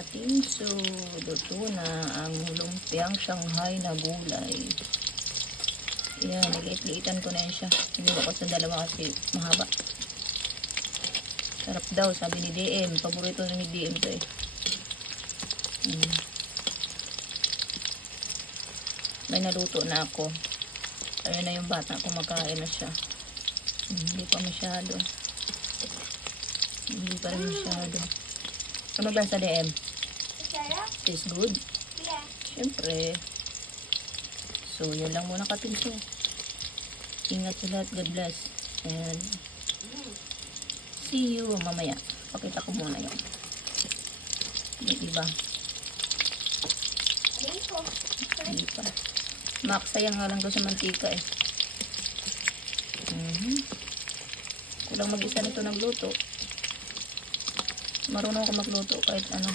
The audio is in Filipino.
katinso, luto na ang lumpiang Shanghai na gulay. Yan, niliit-liitan ko na yan siya. Hindi ko sa dalawa kasi mahaba. Sarap daw, sabi ni DM. Paborito ni DM to eh. May naluto na ako. Ayun na yung bata, kumakain na siya. Hindi pa masyado. Hindi pa rin masyado. Ano ba sa DM? Tastes good? Yeah. Siyempre. So, yun lang muna katinso. Ingat sa lahat. God bless. And see you mamaya. Pakita ko muna yun. Diba? Hindi pa. Maksayang nga lang ko sa mantika eh. Kulang mag-isa nito nagluto. Marunong ako magluto kahit ano.